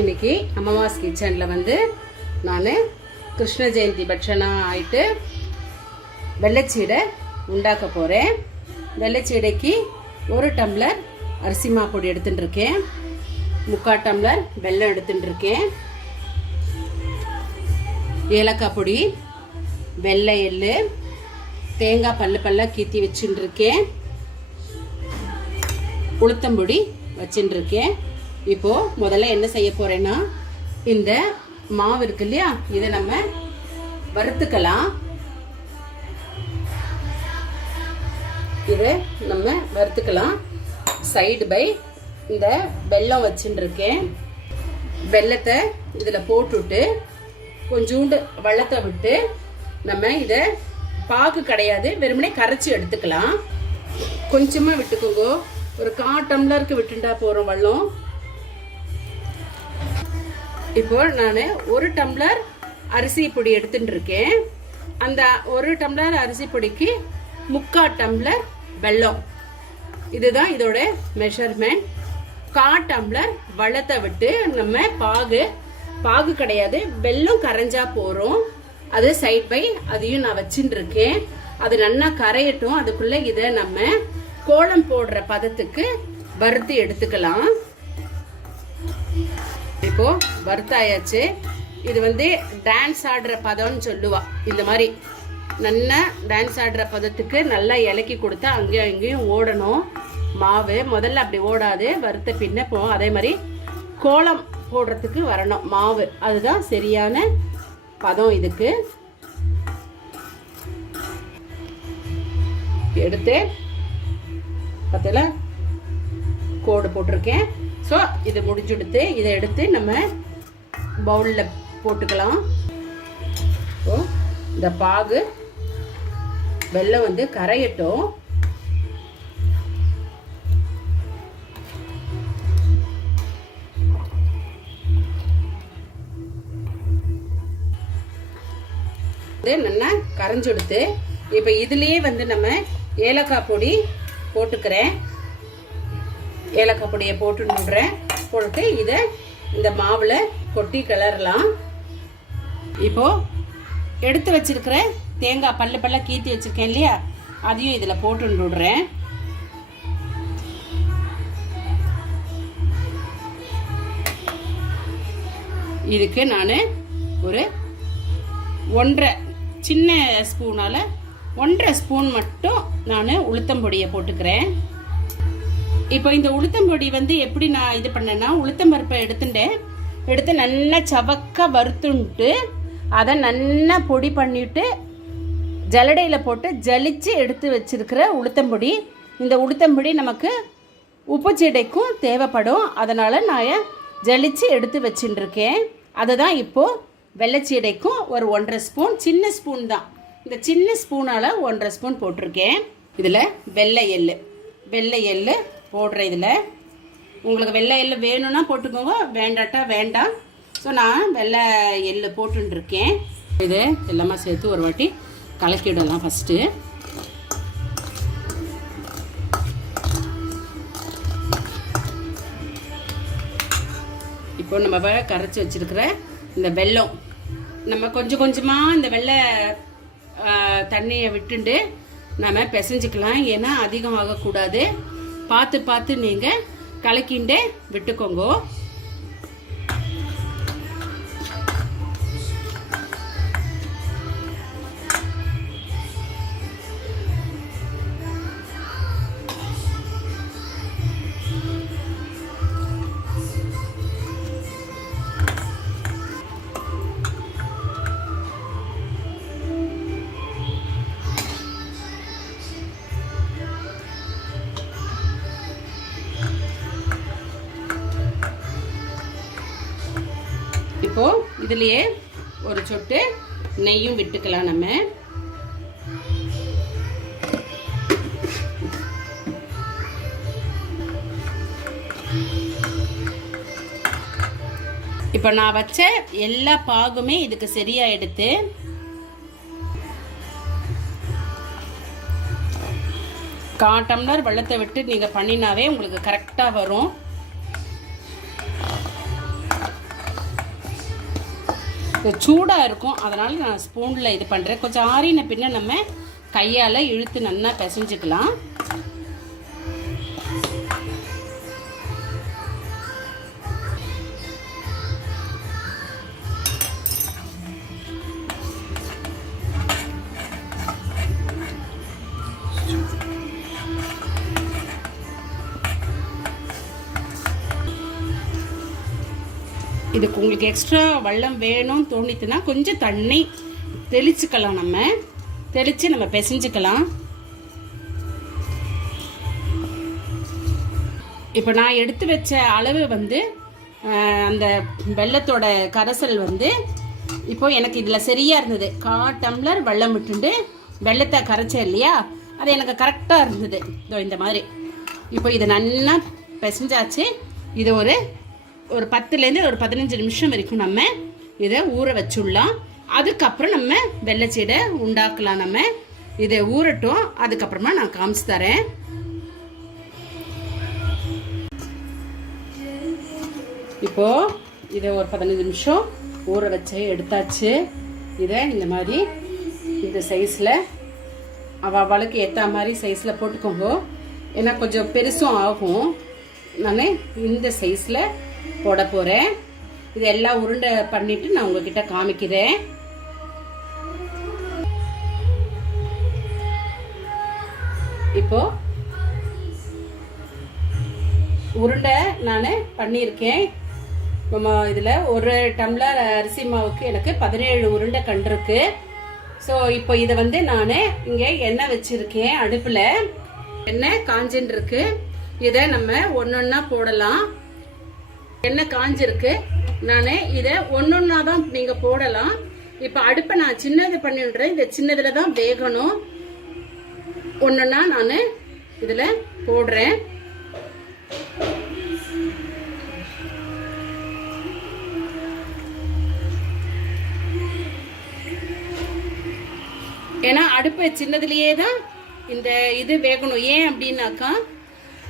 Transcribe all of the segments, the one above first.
இன்னைக்கு அம்மாவாஸ் கிச்சனில் வந்து நான் கிருஷ்ண ஜெயந்தி பட்சணம் ஆகிட்டு வெள்ளைச்சீடை உண்டாக்க போகிறேன். வெள்ளைச்சீடைக்கு 1 டம்ளர் அரிசி மாப்பொடி எடுத்துட்டு இருக்கேன், 3/4 டம்ளர் வெல்லம் எடுத்துட்டு இருக்கேன், ஏலக்காய் பொடி, வெள்ளை எள்ளு, தேங்காய் பல்ல கீத்தி வச்சுட்டு இருக்கேன், உளுத்தம்பொடி வச்சுட்டு இருக்கேன். இப்போ முதல்ல என்ன செய்ய போறேன்னா, இந்த மாவு இருக்கு இல்லையா, இதை நம்ம வறுத்துக்கலாம். சைடு பை இந்த வெல்லம் வச்சுட்டு இருக்கேன். வெல்லத்தை இதில் போட்டுட்டு கொஞ்சோண்டு வெள்ளத்தை விட்டு நம்ம இதை பாகு கிடையாது, வெறுமனே கரைச்சி எடுத்துக்கலாம். கொஞ்சமாக விட்டுக்கோங்க, ஒரு 1/4 டம்ளருக்கு விட்டுண்டா போகிறோம் வெல்லம். இப்போ நான் 1 டம்ளர் அரிசி பொடி எடுத்துட்டு இருக்கேன். அந்த 1 டம்ளர் அரிசி பொடிக்கு 3/4 டம்ளர் வெல்லம், இதுதான் இதோட மெஷர்மெண்ட். 1/4 டம்ளர் வெள்ளத்தை விட்டு நம்ம பாகு கிடையாது, வெல்லம் கரைஞ்சா போறோம். அது சைட் பை அதையும் நான் வச்சுட்டு இருக்கேன். அது நல்லா கரையட்டும். அதுக்குள்ள இதை நம்ம கோலம் போடுற பதத்துக்கு வறுத்து எடுத்துக்கலாம். இப்போ வறுத்தாயாச்சு. இது வந்து டான்ஸ் ஆடுற பதம்னு சொல்லுவா. இந்த மாதிரி நல்லா டான்ஸ் ஆடுற பதத்துக்கு நல்லா இலக்கி கொடுத்தா அங்கேயும் அங்கேயும் ஓடணும் மாவு. முதல்ல அப்படி ஓடாது, வறுத்த பின்ன போ. அதே மாதிரி கோலம் போடுறதுக்கு வரணும் மாவு, அதுதான் சரியான பதம். இதுக்கு எடுத்து பத்தில கோடு போட்டிருக்கேன். ஸோ இது முடிஞ்சுடுத்து. இதை எடுத்து நம்ம பவுலில் போட்டுக்கலாம். இந்த பாகு வெல்லம் வந்து கரையட்டும். நல்லா கரைஞ்சுடுத்து. இப்போ இதுலேயே வந்து நம்ம ஏலக்காய் பொடி போட்டுக்கிறேன். ஏலக்காய் பொடியை போட்டு இதை இந்த மாவில் கொட்டி கிளறலாம். இப்போ எடுத்து வச்சிருக்கிற தேங்காய் பல்ல கீத்தி வச்சிருக்கேன் இல்லையா, அதையும் இதில் போட்டு விடுறேன். இதுக்கு நான் ஒரு 1.5 சின்ன ஸ்பூனால 1.5 ஸ்பூன் மட்டும் நான் உளுத்தம்பொடியை போட்டுக்கிறேன். இப்போ இந்த உளுத்தம்பொடி வந்து எப்படி நான் இது பண்ணேன்னா, உளுத்தம்பருப்பை எடுத்து நல்லா சவக்க வறுத்துன்ட்டு அதை நல்லா பொடி பண்ணிட்டு ஜல்லடையில் போட்டு ஜலிச்சு எடுத்து வச்சிருக்கிற உளுத்தம்பொடி. இந்த உளுத்தம்பொடி நமக்கு உப்பு சீடைக்கும் தேவைப்படும், அதனால் நான் ஜலிச்சு எடுத்து வச்சுட்டுருக்கேன். அதுதான் இப்போது வெள்ளைச்சீடைக்கும் ஒரு 1.5 ஸ்பூன், சின்ன ஸ்பூன் தான், இந்த சின்ன ஸ்பூனால் 1.5 ஸ்பூன் போட்டிருக்கேன். இதில் வெள்ளை எள்ளு போடுறேன். இதில் உங்களுக்கு வெள்ளை எள்ளு வேணும்னா போட்டுக்கோங்க, வேண்டாட்டா வேண்டாம். ஸோ நான் வெள்ளை எள்ளு போட்டுருக்கேன். இது எல்லாமே சேர்த்து ஒரு வாட்டி கலக்கிடலாம் ஃபஸ்ட்டு. இப்போ நம்ம கரைச்சி வச்சிருக்கிற இந்த வெல்லம் நம்ம கொஞ்சம் கொஞ்சமாக இந்த வெள்ளை தண்ணியை விட்டுண்டு நம்ம பிசைஞ்சிக்கலாம். ஏன்னா அதிகம் ஆகக்கூடாது, பார்த்து நீங்கள் கலக்கிண்டே விட்டுக்கோங்க. இப்போ இதுலயே ஒரு சொட்டு நெய்யும் விட்டுக்கலாம். நம்ம இப்போ நான் வச்ச எல்லா பாகுமே இதுக்கு சரியா எடுத்து 1/4 டம்ளர் வெள்ளத்தை விட்டு நீங்கள் பண்ணினாவே உங்களுக்கு கரெக்டாக வரும். இது சூடாக இருக்கும், அதனால் நான் ஸ்பூனில் இது பண்ணுறேன். கொஞ்சம் ஆறின பின்ன நம்ம கையால் இழுத்து நல்லா பிசைஞ்சுக்கலாம். இதுக்கு உங்களுக்கு எக்ஸ்ட்ரா வெல்லம் வேணும்னு தோணித்துன்னா கொஞ்சம் தண்ணி தெளிச்சுக்கலாம். தெளித்து நம்ம பிசைஞ்சுக்கலாம். இப்போ நான் எடுத்து வச்ச அளவு வந்து அந்த வெல்லத்தோட கரைசல் வந்து இப்போ எனக்கு இதில் சரியாக இருந்தது. 1/4 டம்ளர் வெல்லம் விட்டுண்டு வெல்லத்தை கரைச்சேன் இல்லையா, அது எனக்கு கரெக்டாக இருந்தது. இதோ இந்த மாதிரி. இப்போ இதை நல்லா பிசைஞ்சாச்சு. இது ஒரு 10லேருந்து ஒரு 15 நிமிஷம் வரைக்கும் நம்ம இதை ஊற வச்சுடலாம். அதுக்கப்புறம் நம்ம வெள்ளைச்சீடை உண்டாக்கலாம். நம்ம இதை ஊறட்டும், அதுக்கப்புறமா நான் காமிச்சு தரேன். இப்போ இதை ஒரு 15 நிமிஷம் ஊற வச்சு எடுத்தாச்சு. இதை இந்த மாதிரி இந்த சைஸில் அவளுக்கு ஏற்ற மாதிரி சைஸில் போட்டுக்கோங்க. ஏன்னா கொஞ்சம் பெருசும் ஆகும். நான் இந்த சைஸில் போட போகிறேன். இது எல்லாம் உருண்டை பண்ணிட்டு நான் உங்ககிட்ட காமிக்கிறேன். இப்போ உருண்டை நான் பண்ணியிருக்கேன். நம்ம இதில் 1 டம்ளர் அரிசி மாவுக்கு எனக்கு 17 உருண்டை கண்டிருக்கு. ஸோ இப்போ இதை வந்து நான் இங்கே எண்ணெய் வச்சிருக்கேன். அடுப்பில் எண்ணெய் காஞ்சின்னு இருக்கு. இதை நம்ம ஒன்றொன்னா போடலாம். எண்ணெய் காஞ்சிருக்கு. நான் இதை ஒன்றொன்னா தான் நீங்கள் போடலாம். இப்போ அடுப்பை நான் சின்னது பண்ணிவிடுறேன். இந்த சின்னதில் தான் வேகணும். ஒன்றொன்னா நான் இதில் போடுறேன். ஏன்னா அடுப்பு சின்னதுலேயே தான் இந்த இது வேகணும். ஏன் அப்படின்னாக்கா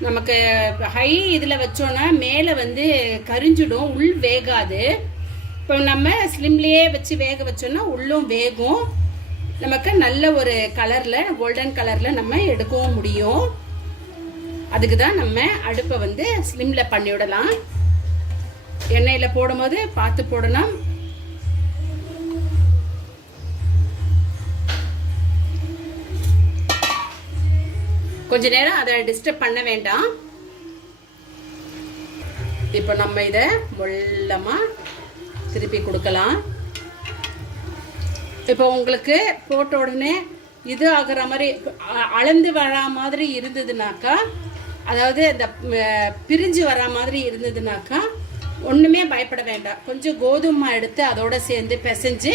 நமக்கு ஹை இதில் வச்சோன்னா மேலே வந்து கரிஞ்சிடும், உள் வேகாது. இப்போ நம்ம ஸ்லிம்லேயே வச்சு வேக வச்சோன்னா உள்ளும் வேகும். நமக்கு நல்ல ஒரு கலரில், கோல்டன் கலரில் நம்ம எடுக்கவும் முடியும். அதுக்கு தான் நம்ம அடுப்பை வந்து ஸ்லிம்மில் பண்ணிவிடலாம். எண்ணெயில் போடும்போது பார்த்து போடணும். கொஞ்ச நேரம் அதை டிஸ்டர்ப் பண்ண வேண்டாம். இப்போ நம்ம இதை மெல்லமா திருப்பி கொடுக்கலாம். இப்போ உங்களுக்கு போட்ட உடனே இது ஆகிற மாதிரி அளந்து வர மாதிரி இருந்ததுனாக்கா, அதாவது இந்த பிரிஞ்சு வர மாதிரி இருந்ததுனாக்கா ஒன்றுமே பயப்பட வேண்டாம். கொஞ்சம் கோதுமை எடுத்து அதோட சேர்ந்து பிசைஞ்சு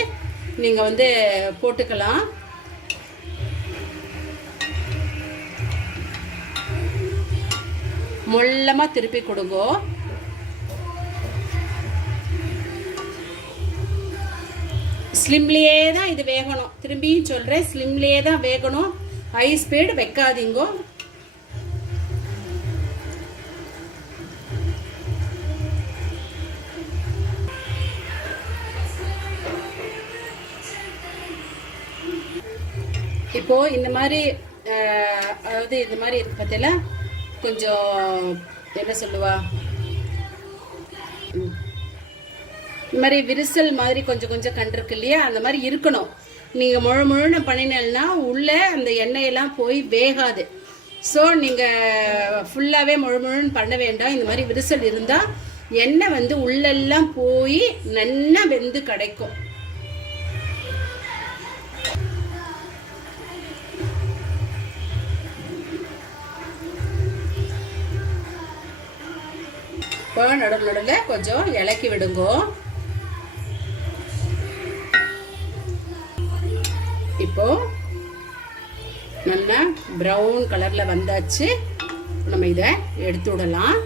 நீங்கள் வந்து போட்டுக்கலாம். மொல்லமா திருப்பி கொடுங்க. ஸ்லிம்லேயே தான் இது வேகணும். திரும்பியும் சொல்கிறேன், ஸ்லிம்லேயே தான் வேகணும். ஹை ஸ்பீடு வைக்காதீங்க. இப்போ இந்த மாதிரி அதாவது இந்த மாதிரி இருக்கு பார்த்தீங்களா, கொஞ்சம் என்ன சொல்லுவா, இந்த மாதிரி விரிசல் மாதிரி கொஞ்சம் கொஞ்சம் கண்டிருக்கு இல்லையா, அந்த மாதிரி இருக்கணும். நீங்கள் முழுன்னு பண்ணினீங்கன்னா உள்ளே அந்த எண்ணெயெல்லாம் போய் வேகாது. ஸோ நீங்கள் ஃபுல்லாகவே முழுன்னு பண்ண வேண்டாம். இந்த மாதிரி விரிசல் இருந்தால் எண்ணெய் வந்து உள்ளெல்லாம் போய் நல்லா வெந்து கிடைக்கும். இப்போ நடுவில் கொஞ்சம் இலக்கி விடுங்க. இப்போ நல்லா ப்ரௌன் கலர்ல வந்தாச்சு. நம்ம இதை எடுத்து விடலாம்.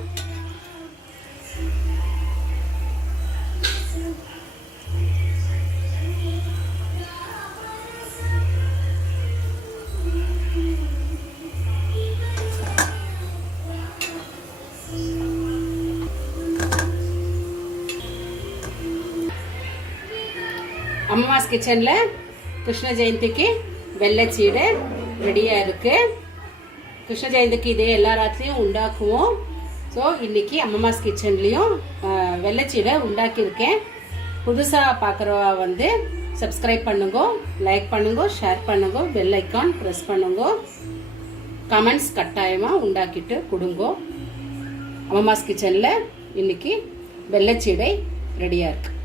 அம்மாஸ் கிச்சனில் கிருஷ்ண ஜெயந்திக்கு வெள்ளைச்சீடை ரெடியாக இருக்குது. கிருஷ்ண ஜெயந்திக்கு இதே எல்லா ராத்திரியும் உண்டாக்குவோம். ஸோ இன்றைக்கி அம்மாஸ் கிச்சன்லேயும் வெள்ளைச்சீடை உண்டாக்கியிருக்கேன். புதுசாக பார்க்குறவா வந்து சப்ஸ்கிரைப் பண்ணுங்க, லைக் பண்ணுங்க, ஷேர் பண்ணுங்க, பெல் ஐக்கான் ப்ரெஸ் பண்ணுங்க, கமெண்ட்ஸ் கட்டாயமாக உண்டாக்கிட்டு கொடுங்க. அம்மாஸ் கிச்சனில் இன்றைக்கி வெள்ளைச்சீடை ரெடியாக இருக்குது.